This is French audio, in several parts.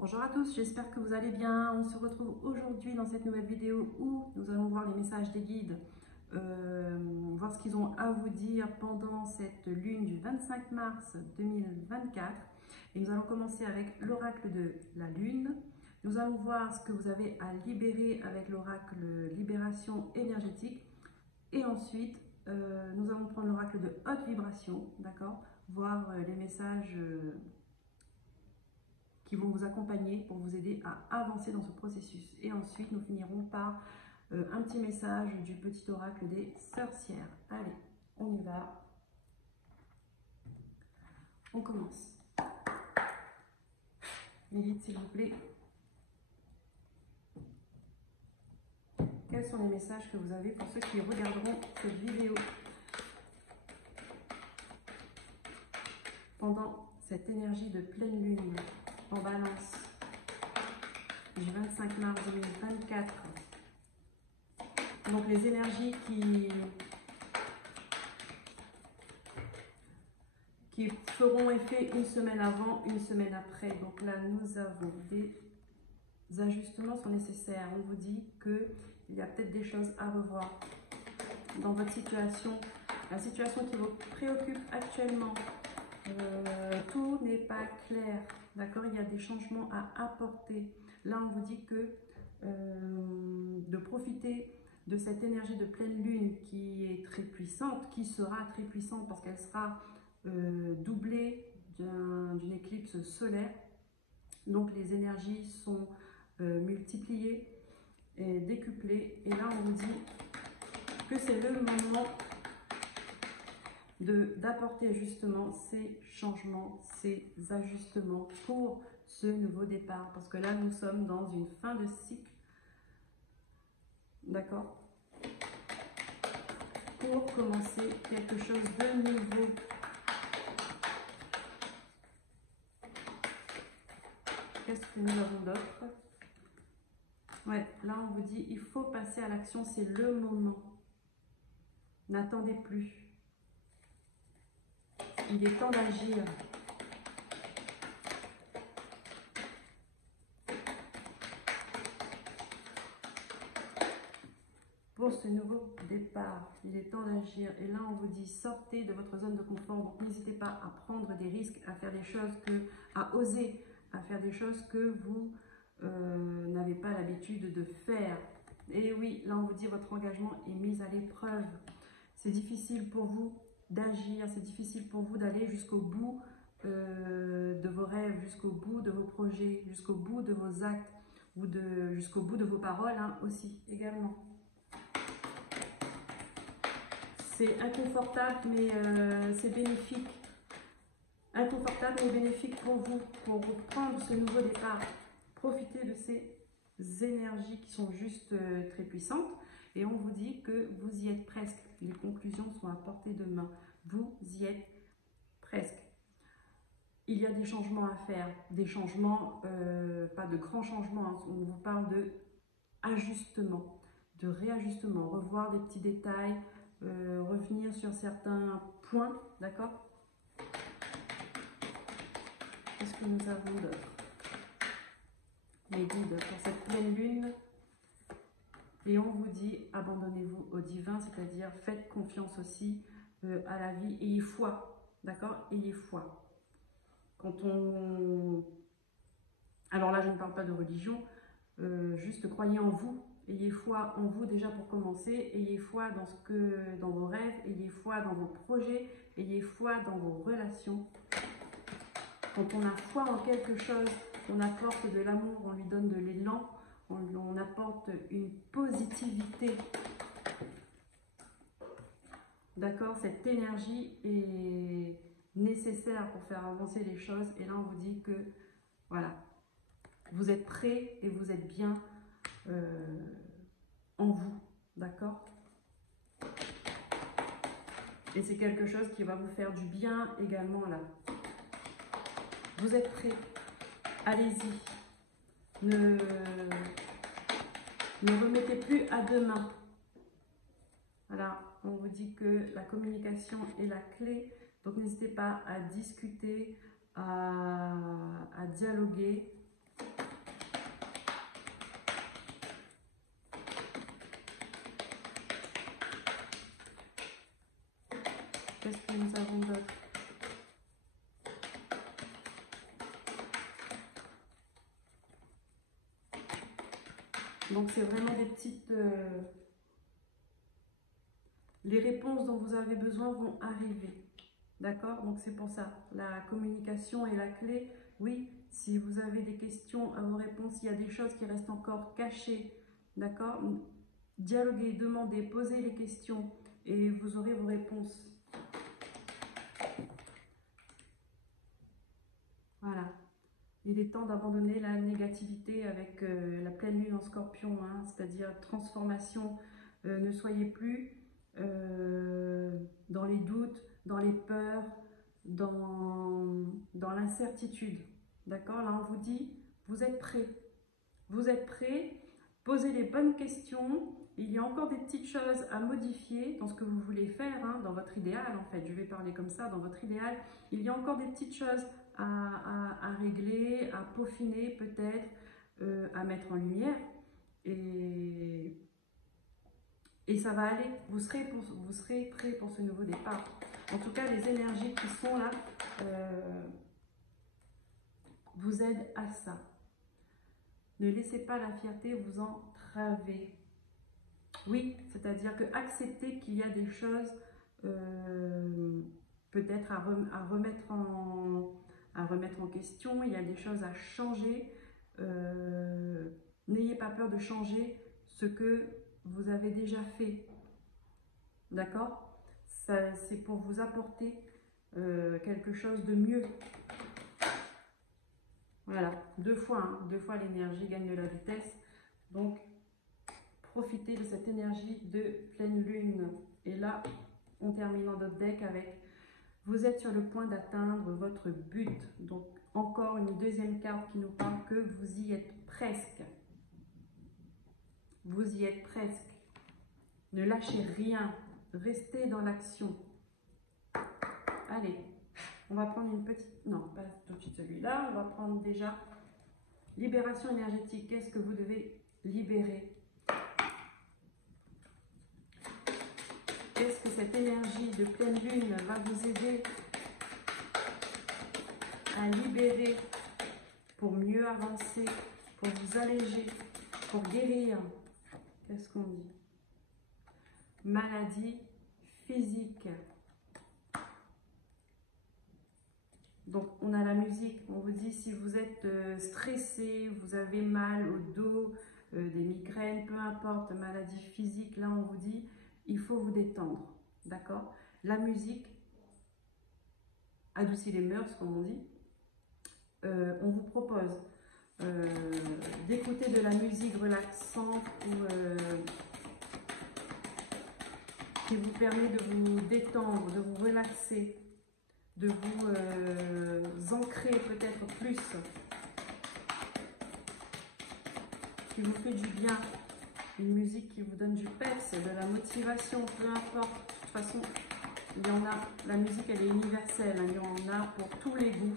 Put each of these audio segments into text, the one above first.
Bonjour à tous, j'espère que vous allez bien. On se retrouve aujourd'hui dans cette nouvelle vidéo où nous allons voir les messages des guides, voir ce qu'ils ont à vous dire pendant cette lune du 25 mars 2024. Et nous allons commencer avec l'oracle de la lune. Nous allons voir ce que vous avez à libérer avec l'oracle libération énergétique. Et ensuite, nous allons prendre l'oracle de haute vibration, d'accord, voir les messages qui vont vous accompagner pour vous aider à avancer dans ce processus. Et ensuite, nous finirons par un petit message du petit oracle des sorcières. Allez, on y va. On commence. Mes guides, s'il vous plaît. Quels sont les messages que vous avez pour ceux qui regarderont cette vidéo pendant cette énergie de pleine lune en balance du 25 mars 2024. Donc les énergies qui feront effet une semaine avant, une semaine après. Donc là, nous avons des ajustements sont nécessaires. On vous dit qu'il y a peut-être des choses à revoir dans votre situation, la situation qui vous préoccupe actuellement. Tout n'est pas clair, d'accord? Il y a des changements à apporter. Là, on vous dit que de profiter de cette énergie de pleine lune qui est très puissante, qui sera très puissante parce qu'elle sera doublée d'une éclipse solaire. Donc les énergies sont multipliées et décuplées. Et là, on vous dit que c'est le moment d'apporter justement ces changements, ces ajustements pour ce nouveau départ. Parce que là, nous sommes dans une fin de cycle. D'accord? Pour commencer quelque chose de nouveau. Qu'est-ce que nous avons d'autre? Ouais, là, on vous dit, il faut passer à l'action, c'est le moment. N'attendez plus. Il est temps d'agir. Pour ce nouveau départ, il est temps d'agir. Et là, on vous dit, sortez de votre zone de confort. Donc, n'hésitez pas à prendre des risques, à faire des choses à oser, à faire des choses que vous n'avez pas l'habitude de faire. Et oui, là, on vous dit, votre engagement est mis à l'épreuve. C'est difficile pour vous d'agir, c'est difficile pour vous d'aller jusqu'au bout de vos rêves, jusqu'au bout de vos projets, jusqu'au bout de vos actes, ou jusqu'au bout de vos paroles aussi, également. C'est inconfortable, mais c'est bénéfique. Inconfortable, mais bénéfique pour vous, pour prendre ce nouveau départ. Profitez de ces énergies qui sont juste très puissantes. Et on vous dit que vous y êtes presque. Les conclusions sont à portée de main. Vous y êtes presque. Il y a des changements à faire. Des changements, pas de grands changements. On vous parle de ajustement, de réajustement. Revoir des petits détails, revenir sur certains points. D'accord? Qu'est-ce que nous avons d'autre? Les guides pour cette pleine lune. Et on vous dit, abandonnez-vous au divin, c'est-à-dire faites confiance aussi à la vie. Ayez foi, d'accord? Ayez foi. Quand on... Alors là, je ne parle pas de religion, juste croyez en vous. Ayez foi en vous déjà pour commencer. Ayez foi dans vos rêves, ayez foi dans vos projets, ayez foi dans vos relations. Quand on a foi en quelque chose, on apporte de l'amour, on lui donne de l'élan, on apporte une positivité. D'accord? Cette énergie est nécessaire pour faire avancer les choses. Et là, on vous dit que, voilà, vous êtes prêts et vous êtes bien en vous. D'accord? Et c'est quelque chose qui va vous faire du bien également là. Vous êtes prêts. Allez-y. Ne remettez plus à demain. Voilà, on vous dit que la communication est la clé. Donc n'hésitez pas à discuter, à dialoguer. Qu'est-ce que nous avons d'autre? Donc, c'est vraiment des petites... les réponses dont vous avez besoin vont arriver. D'accord? Donc, c'est pour ça. La communication est la clé. Oui, si vous avez des questions à vos réponses, il y a des choses qui restent encore cachées. D'accord? Dialoguez, demandez, posez les questions et vous aurez vos réponses. Voilà. Il est temps d'abandonner la négativité avec la pleine lune en scorpion, hein, c'est-à-dire transformation. Ne soyez plus dans les doutes, dans les peurs, dans l'incertitude. D'accord? Là, on vous dit, vous êtes prêts. Vous êtes prêts, posez les bonnes questions. Il y a encore des petites choses à modifier dans ce que vous voulez faire, hein, dans votre idéal en fait. Je vais parler comme ça, dans votre idéal. Il y a encore des petites choses à régler, à peaufiner peut-être, à mettre en lumière. Et ça va aller. Vous serez prêts pour ce nouveau départ. En tout cas, les énergies qui sont là vous aident à ça. Ne laissez pas la fierté vous entraver. Oui, c'est-à-dire que accepter qu'il y a des choses peut-être à remettre en question, il y a des choses à changer. N'ayez pas peur de changer ce que vous avez déjà fait. D'accord? C'est pour vous apporter quelque chose de mieux. Voilà, deux fois l'énergie gagne de la vitesse. Donc, profitez de cette énergie de pleine lune. Et là, on termine dans notre deck avec « Vous êtes sur le point d'atteindre votre but ». Donc, encore une deuxième carte qui nous parle que vous y êtes presque. Vous y êtes presque. Ne lâchez rien. Restez dans l'action. Allez, on va prendre une petite... Non, pas tout de suite celui-là. On va prendre déjà libération énergétique. Qu'est-ce que vous devez libérer? Qu'est-ce que cette énergie de pleine lune va vous aider à libérer pour mieux avancer, pour vous alléger, pour guérir? Qu'est-ce qu'on dit? Maladie physique. Donc, on a la musique. On vous dit si vous êtes stressé, vous avez mal au dos, des migraines, peu importe, maladie physique, là, on vous dit, il faut vous détendre. D'accord? La musique adoucit les mœurs, comme on dit. On vous propose d'écouter de la musique relaxante ou qui vous permet de vous détendre, de vous relaxer, de vous ancrer peut-être plus, qui vous fait du bien, une musique qui vous donne du peps, de la motivation, peu importe. De toute façon, il y en a, la musique elle est universelle, hein, il y en a pour tous les goûts.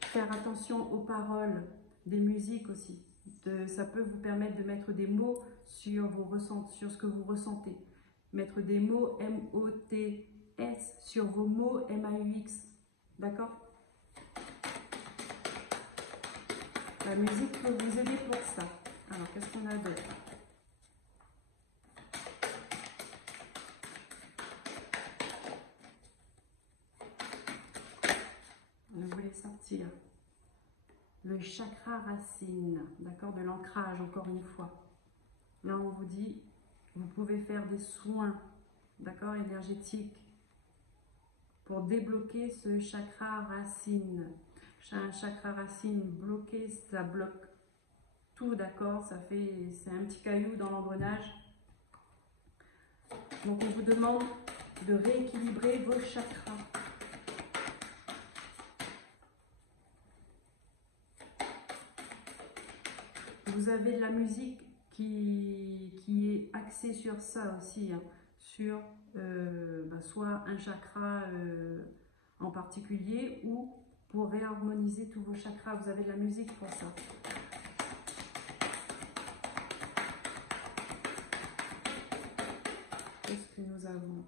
Faire attention aux paroles des musiques aussi. Ça peut vous permettre de mettre des mots sur sur ce que vous ressentez. Mettre des mots M-O-T-S sur vos mots M-A-U-X. D'accord? La musique peut vous aider pour ça. Alors, qu'est-ce qu'on a d'autre? Je voulais sortir le chakra racine, d'accord, de l'ancrage, encore une fois. Là, on vous dit, vous pouvez faire des soins, d'accord, énergétiques, pour débloquer ce chakra racine. Un chakra racine bloqué, ça bloque tout, d'accord, c'est un petit caillou dans l'engrenage. Donc, on vous demande de rééquilibrer vos chakras. Vous avez de la musique qui est axée sur ça aussi, hein, sur soit un chakra en particulier ou pour réharmoniser tous vos chakras. Vous avez de la musique pour ça. Qu'est-ce que nous avons?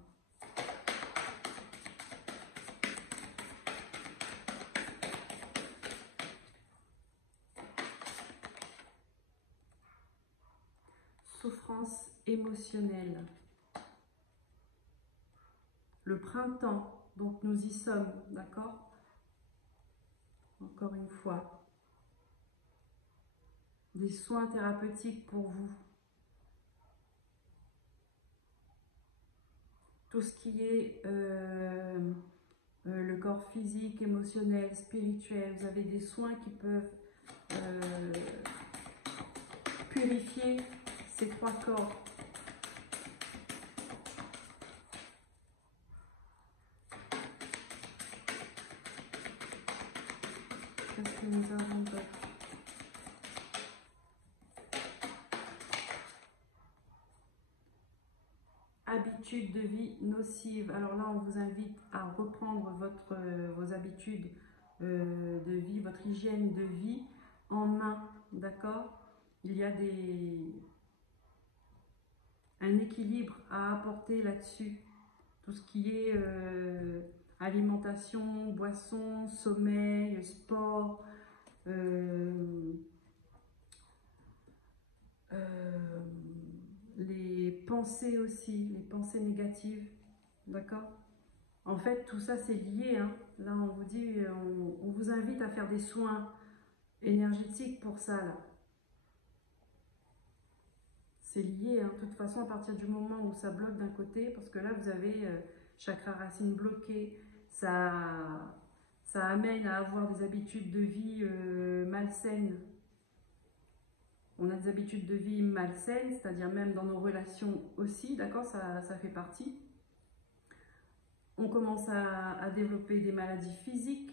Souffrance émotionnelle. Le printemps, donc nous y sommes, d'accord? Encore une fois. Des soins thérapeutiques pour vous. Tout ce qui est le corps physique, émotionnel, spirituel. Vous avez des soins qui peuvent purifier ces trois corps. Qu'est-ce que nous avons d'autre? Habitudes de vie nocives. Alors là, on vous invite à reprendre vos habitudes de vie, votre hygiène de vie en main, d'accord? Il y a un équilibre à apporter là-dessus. Tout ce qui est alimentation, boisson, sommeil, sport, les pensées aussi, les pensées négatives, d'accord? En fait, tout ça c'est lié, hein. Là, on vous dit, on vous invite à faire des soins énergétiques pour ça, là. C'est lié, hein. De toute façon, à partir du moment où ça bloque d'un côté, parce que là, vous avez chakra racine bloqué, ça amène à avoir des habitudes de vie malsaines. On a des habitudes de vie malsaines, c'est-à-dire même dans nos relations aussi, d'accord, ça fait partie. On commence à développer des maladies physiques,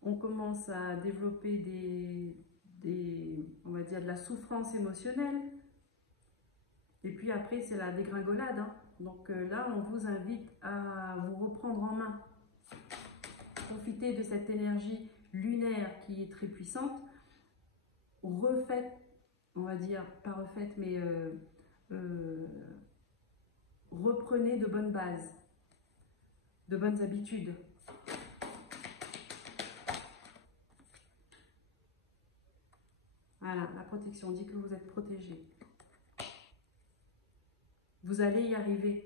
on commence à développer on va dire, de la souffrance émotionnelle. Et puis après, c'est la dégringolade, hein. Donc là, on vous invite à vous reprendre en main. Profitez de cette énergie lunaire qui est très puissante. Refaites, on va dire, pas refaite, mais reprenez de bonnes bases, de bonnes habitudes. Voilà, la protection dit que vous êtes protégé. Vous allez y arriver.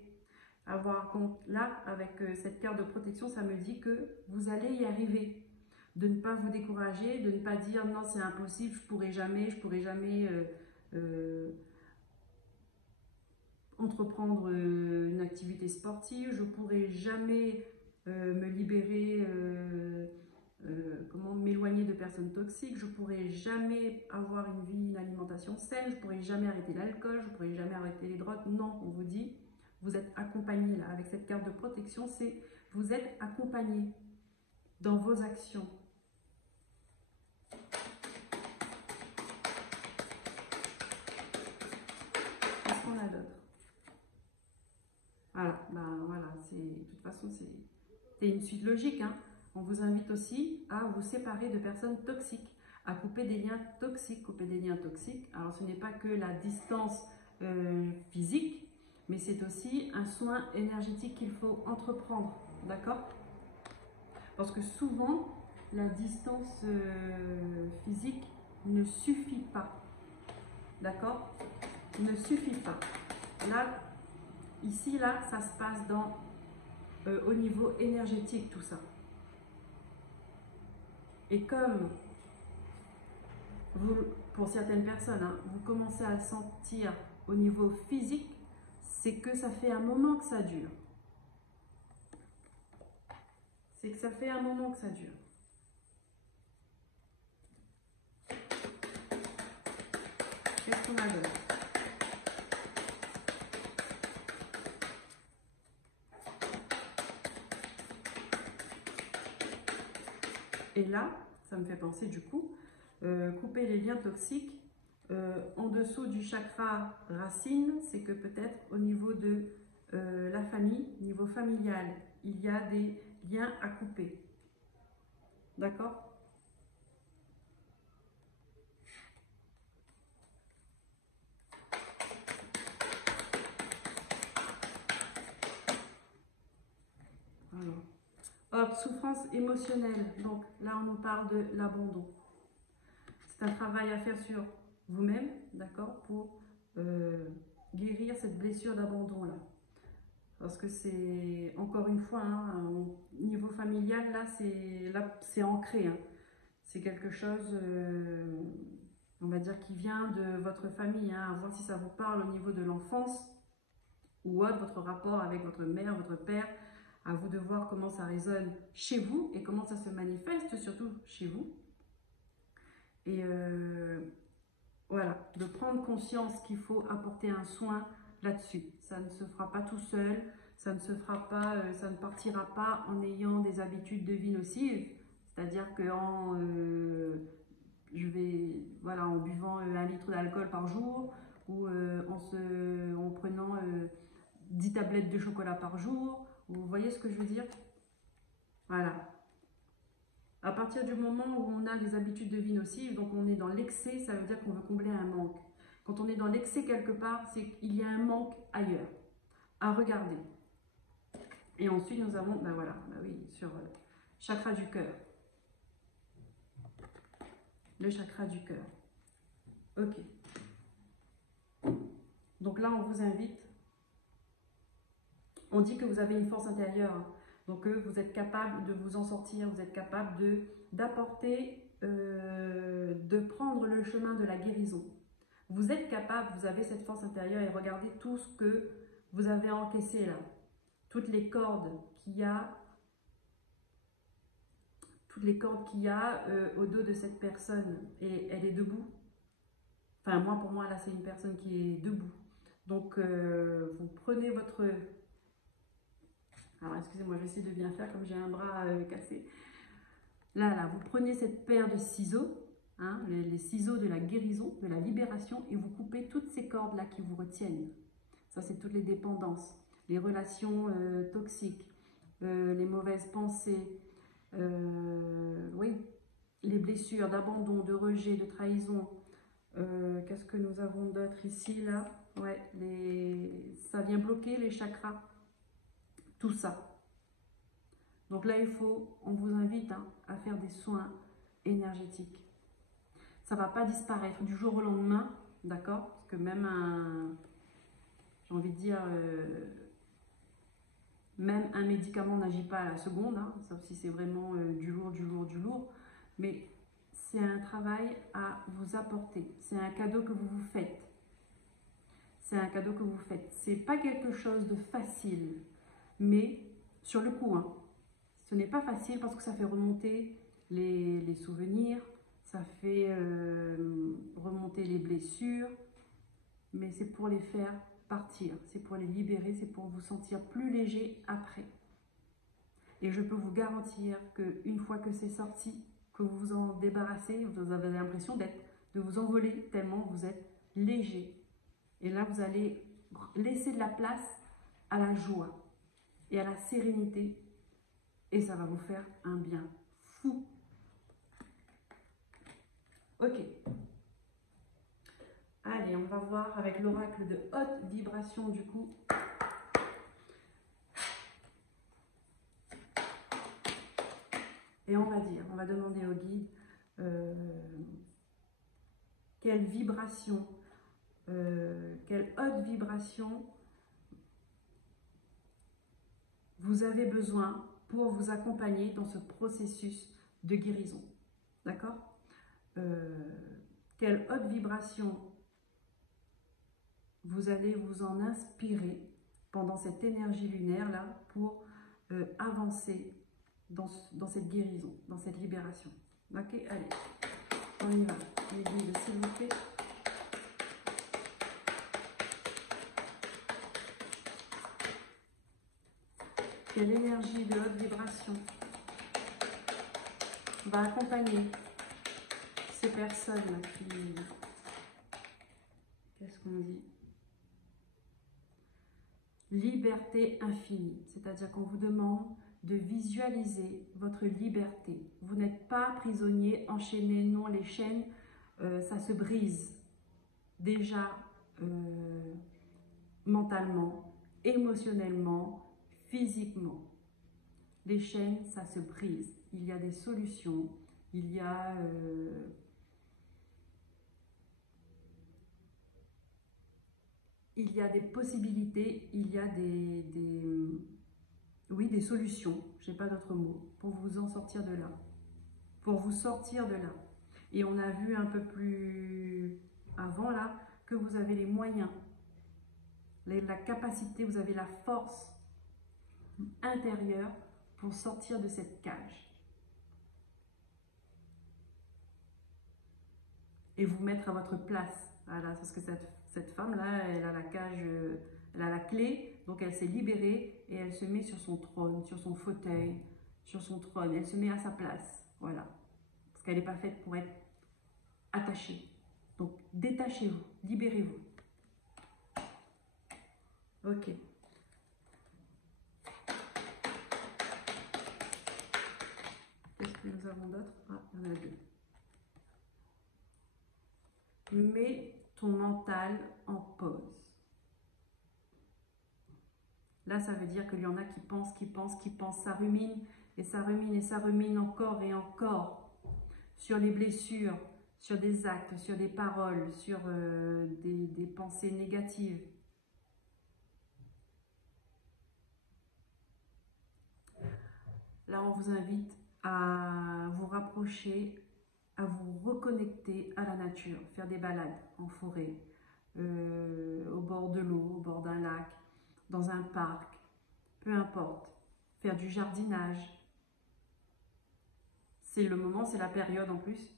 Là, avec cette carte de protection, ça me dit que vous allez y arriver. De ne pas vous décourager, de ne pas dire non, c'est impossible, je pourrai jamais entreprendre une activité sportive, je pourrai jamais me libérer, m'éloigner de personnes toxiques, je pourrai jamais avoir une alimentation saine, je pourrai jamais arrêter l'alcool, je pourrai jamais arrêter les drogues. Non, on vous dit, vous êtes accompagné là, avec cette carte de protection, c'est vous êtes accompagné dans vos actions. Qu'est-ce qu'on a d'autre? Voilà, voilà, de toute façon, c'est une suite logique, hein. On vous invite aussi à vous séparer de personnes toxiques, à couper des liens toxiques. Couper des liens toxiques, alors ce n'est pas que la distance physique, mais c'est aussi un soin énergétique qu'il faut entreprendre, d'accord? Parce que souvent, la distance physique ne suffit pas, d'accord? Ne suffit pas. Là, ici, là, ça se passe au niveau énergétique, tout ça. Et comme, pour certaines personnes, hein, vous commencez à le sentir au niveau physique, c'est que ça fait un moment que ça dure. C'est que ça fait un moment que ça dure. Qu'est-ce qu'on a d'autre? Et là, ça me fait penser du coup, couper les liens toxiques en dessous du chakra racine, c'est que peut-être au niveau de la famille, niveau familial, il y a des liens à couper. D'accord? Hop, souffrance émotionnelle. Donc là, on nous parle de l'abandon. C'est un travail à faire sur vous-même, d'accord, pour guérir cette blessure d'abandon-là. Parce que c'est, encore une fois, hein, au niveau familial, là, c'est ancré. Hein. C'est quelque chose, on va dire, qui vient de votre famille. Hein, à voir si ça vous parle au niveau de l'enfance ou autre, votre rapport avec votre mère, votre père. À vous de voir comment ça résonne chez vous et comment ça se manifeste, surtout chez vous. Et voilà, de prendre conscience qu'il faut apporter un soin là-dessus. Ça ne se fera pas tout seul, ça ne se fera pas, ça ne partira pas en ayant des habitudes de vie nocives, c'est-à-dire que voilà, en buvant 1 litre d'alcool par jour ou en prenant 10 tablettes de chocolat par jour. Vous voyez ce que je veux dire? Voilà. À partir du moment où on a des habitudes de vie nocives, donc on est dans l'excès, ça veut dire qu'on veut combler un manque. Quand on est dans l'excès quelque part, c'est qu'il y a un manque ailleurs, à regarder. Et ensuite, nous avons, ben voilà, ben oui, sur chakra du cœur. Le chakra du cœur. Ok. Donc là, on vous invite. On dit que vous avez une force intérieure. Hein. Donc vous êtes capable de vous en sortir, vous êtes capable d'apporter, de prendre le chemin de la guérison. Vous êtes capable, vous avez cette force intérieure et regardez tout ce que vous avez encaissé là. Toutes les cordes qu'il y a, au dos de cette personne et elle est debout. Enfin moi, pour moi là c'est une personne qui est debout. Donc vous prenez votre... Alors excusez-moi, je vais essayer de bien faire comme j'ai un bras cassé. Là, vous prenez cette paire de ciseaux, hein, les ciseaux de la guérison, de la libération, et vous coupez toutes ces cordes-là qui vous retiennent. Ça, c'est toutes les dépendances, les relations toxiques, les mauvaises pensées, oui, les blessures d'abandon, de rejet, de trahison. Qu'est-ce que nous avons d'autre ici, là? Ouais, ça vient bloquer les chakras. Tout ça. Donc là, on vous invite à faire des soins énergétiques. Ça ne va pas disparaître du jour au lendemain, d'accord? Parce que même j'ai envie de dire, même un médicament n'agit pas à la seconde, hein, sauf si c'est vraiment du lourd. Mais c'est un travail à vous apporter. C'est un cadeau que vous vous faites. C'est un cadeau que vous faites. C'est pas quelque chose de facile, mais sur le coup, hein, ce n'est pas facile parce que ça fait remonter les souvenirs, ça fait remonter les blessures, mais c'est pour les faire partir, c'est pour les libérer, c'est pour vous sentir plus léger après. Et je peux vous garantir qu'une fois que c'est sorti, que vous vous en débarrassez, vous avez l'impression de vous envoler tellement vous êtes léger. Et là, vous allez laisser de la place à la joie et à la sérénité. Et ça va vous faire un bien fou. Ok. Allez, on va voir avec l'oracle de haute vibration du coup. Et on va demander au guide quelle vibration, quelle haute vibration vous avez besoin pour vous accompagner dans ce processus de guérison. D'accord? Quelle haute vibration vous allez vous en inspirer pendant cette énergie lunaire-là pour avancer dans cette guérison, dans cette libération. Ok, allez, on y va. Les guides, s'il vous plaît. Quelle énergie de haute vibration va accompagner ces personnes qui... Qu'est-ce qu'on dit? Liberté infinie, c'est-à-dire qu'on vous demande de visualiser votre liberté. Vous n'êtes pas prisonnier, enchaîné, non, les chaînes, ça se brise déjà mentalement, émotionnellement, physiquement. Les chaînes, ça se brise. Il y a des solutions. Il y a... il y a des possibilités, il y a oui, des solutions, je n'ai pas d'autre mot, pour vous en sortir de là. Pour vous sortir de là. Et on a vu un peu plus avant là, que vous avez les moyens, la capacité, vous avez la force intérieure pour sortir de cette cage. Et vous mettre à votre place. Voilà, parce que cette femme-là, elle a la cage, elle a la clé, donc elle s'est libérée et elle se met sur son trône, sur son fauteuil, sur son trône. Elle se met à sa place, voilà. Parce qu'elle n'est pas faite pour être attachée. Donc, détachez-vous, libérez-vous. Ok. Qu'est-ce que nous avons d'autre? Ah, il y en a deux. Mets ton mental en pause. Là, ça veut dire qu'il y en a qui pensent, ça rumine, et ça rumine, et ça rumine encore et encore sur les blessures, sur des actes, sur des paroles, sur des pensées négatives. Là, on vous invite à vous rapprocher, à vous reconnecter à la nature, faire des balades en forêt, au bord de l'eau, au bord d'un lac, dans un parc, peu importe, faire du jardinage. C'est le moment, c'est la période en plus.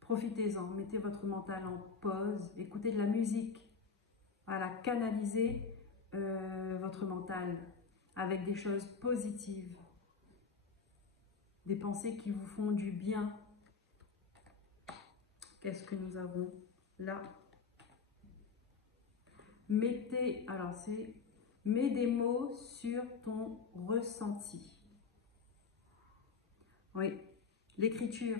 Profitez-en, mettez votre mental en pause, écoutez de la musique. Voilà, canalisez votre mental avec des choses positives, des pensées qui vous font du bien. Qu'est-ce que nous avons là? Mettez, alors c'est, mets des mots sur ton ressenti. Oui, l'écriture.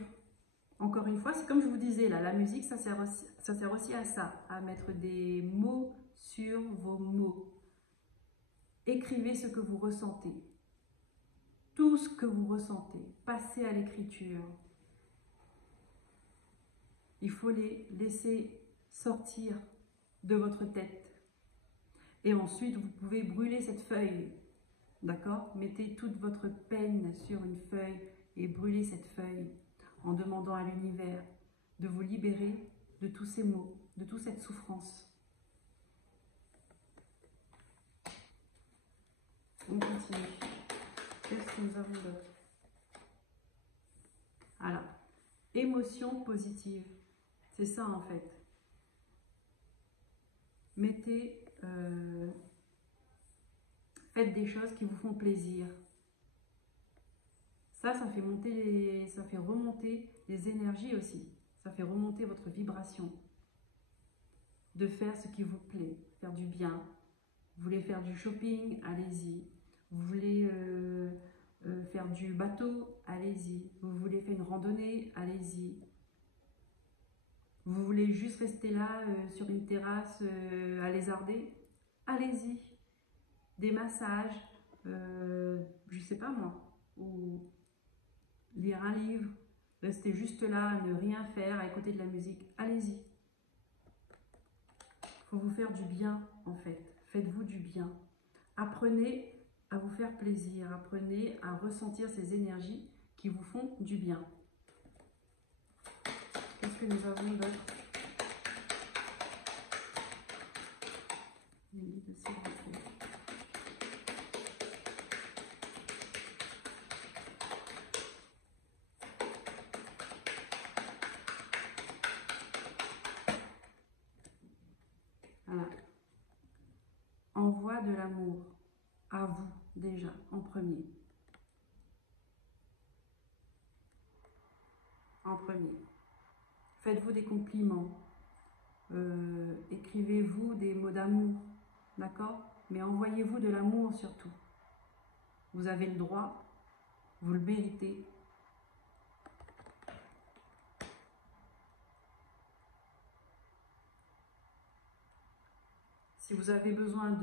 Encore une fois, c'est comme je vous disais, là, la musique, ça sert aussi à ça, à mettre des mots sur vos mots. Écrivez ce que vous ressentez. Tout ce que vous ressentez. Passez à l'écriture. Il faut les laisser sortir de votre tête. Et ensuite, vous pouvez brûler cette feuille. D'accord? Mettez toute votre peine sur une feuille et brûlez cette feuille en demandant à l'univers de vous libérer de tous ces maux, de toute cette souffrance. On continue. Qu'est-ce que nous avons d'autre? Alors, émotion positive. C'est ça en fait. Mettez, faites des choses qui vous font plaisir. Ça fait monter, ça fait remonter les énergies aussi. Ça fait remonter votre vibration. De faire ce qui vous plaît, faire du bien. Vous voulez faire du shopping, allez-y. Vous voulez faire du bateau, allez-y. Vous voulez faire une randonnée, allez-y. Vous voulez juste rester là sur une terrasse à lézarder, allez-y. Des massages, je sais pas moi, ou lire un livre, rester juste là, ne rien faire, à écouter de la musique, allez-y. Il faut vous faire du bien en fait, faites-vous du bien. Apprenez à vous faire plaisir, apprenez à ressentir ces énergies qui vous font du bien. Qu'est-ce que nous avons d'autre? Voilà. Envoie de l'amour à vous déjà en premier. En premier. Faites-vous des compliments. Écrivez-vous des mots d'amour. D'accord? Mais envoyez-vous de l'amour surtout. Vous avez le droit. Vous le méritez. Si vous avez besoin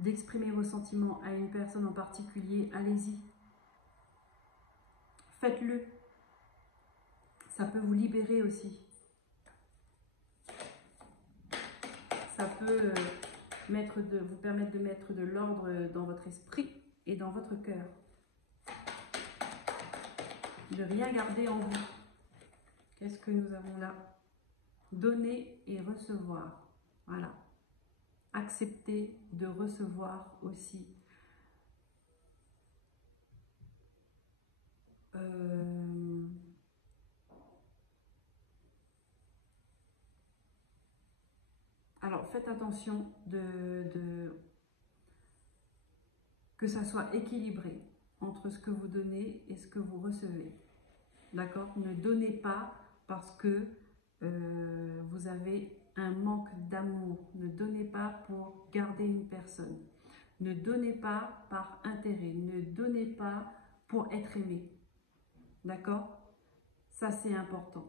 d'exprimer vos sentiments à une personne en particulier, allez-y. Faites-le. Ça peut vous libérer aussi. Ça peut vous permettre de mettre de l'ordre dans votre esprit et dans votre cœur. De rien garder en vous. Qu'est-ce que nous avons là? Donner et recevoir. Voilà. Accepter de recevoir aussi. Alors, faites attention que ça soit équilibré entre ce que vous donnez et ce que vous recevez. D'accord? Ne donnez pas parce que vous avez un manque d'amour. Ne donnez pas pour garder une personne. Ne donnez pas par intérêt. Ne donnez pas pour être aimé. D'accord? Ça, c'est important.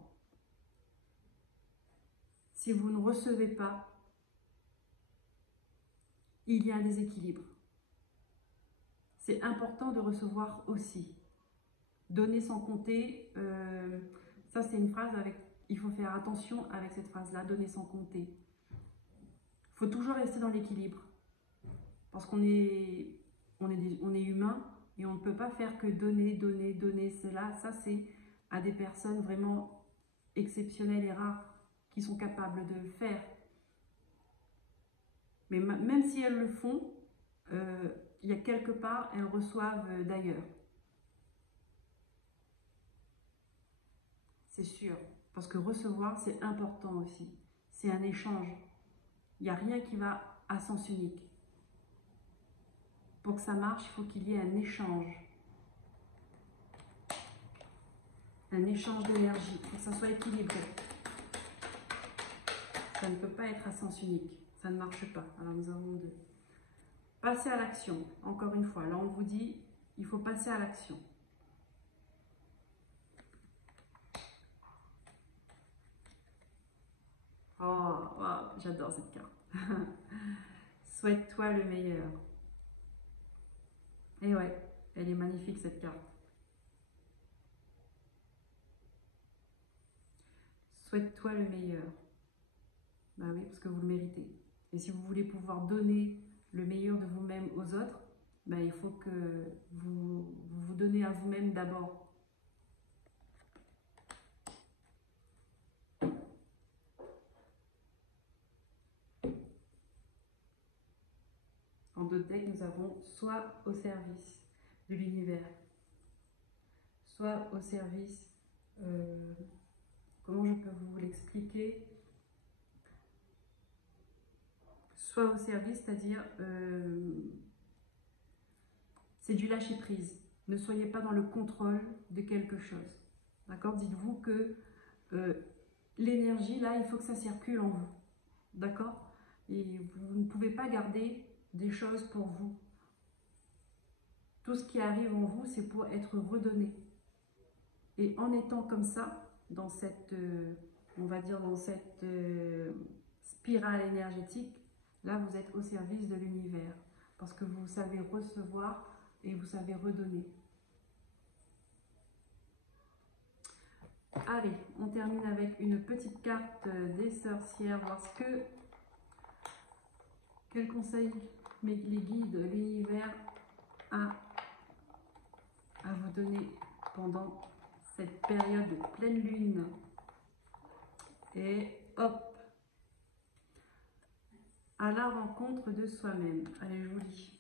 Si vous ne recevez pas, il y a un déséquilibre. C'est important de recevoir aussi. Donner sans compter, ça c'est une phrase avec, il faut faire attention avec cette phrase-là, donner sans compter. Il faut toujours rester dans l'équilibre. Parce qu'on est humain et on ne peut pas faire que donner, donner, donner. Ça c'est à des personnes vraiment exceptionnelles et rares qui sont capables de le faire. Mais même si elles le font, il y a quelque part, elles reçoivent d'ailleurs. C'est sûr. Parce que recevoir, c'est important aussi. C'est un échange. Il n'y a rien qui va à sens unique. Pour que ça marche, il faut qu'il y ait un échange. Un échange d'énergie. Il faut que ça soit équilibré. Ça ne peut pas être à sens unique. Ça ne marche pas. Alors nous avons deux. Passer à l'action. Encore une fois, là on vous dit, il faut passer à l'action. Oh, wow, j'adore cette carte. Souhaite-toi le meilleur. Et ouais, elle est magnifique cette carte. Souhaite-toi le meilleur. Bah oui, parce que vous le méritez. Et si vous voulez pouvoir donner le meilleur de vous-même aux autres, bah il faut que vous vous donnez à vous-même d'abord. En deux decks, nous avons soit au service de l'univers, soit au service, comment je peux vous l'expliquer, soit au service, c'est-à-dire c'est du lâcher prise. Ne soyez pas dans le contrôle de quelque chose. D'accord? Dites-vous que l'énergie, là, il faut que ça circule en vous. D'accord? Et vous ne pouvez pas garder des choses pour vous. Tout ce qui arrive en vous, c'est pour être redonné. Et en étant comme ça, dans cette, on va dire, dans cette spirale énergétique, là, vous êtes au service de l'univers. Parce que vous savez recevoir et vous savez redonner. Allez, on termine avec une petite carte des sorcières, voir ce que, quels conseils les guides, l'univers a à vous donner pendant cette période de pleine lune. Et hop, à la rencontre de soi-même. Allez, je vous lis.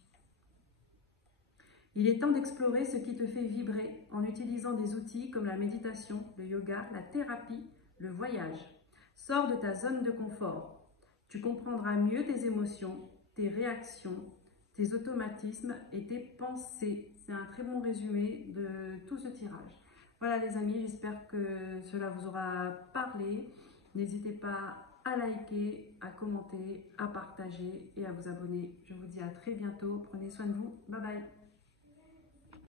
Il est temps d'explorer ce qui te fait vibrer en utilisant des outils comme la méditation, le yoga, la thérapie, le voyage. Sors de ta zone de confort. Tu comprendras mieux tes émotions, tes réactions, tes automatismes et tes pensées. C'est un très bon résumé de tout ce tirage. Voilà les amis, j'espère que cela vous aura parlé. N'hésitez pas à liker, à commenter, à partager et à vous abonner. Je vous dis à très bientôt. Prenez soin de vous. Bye bye.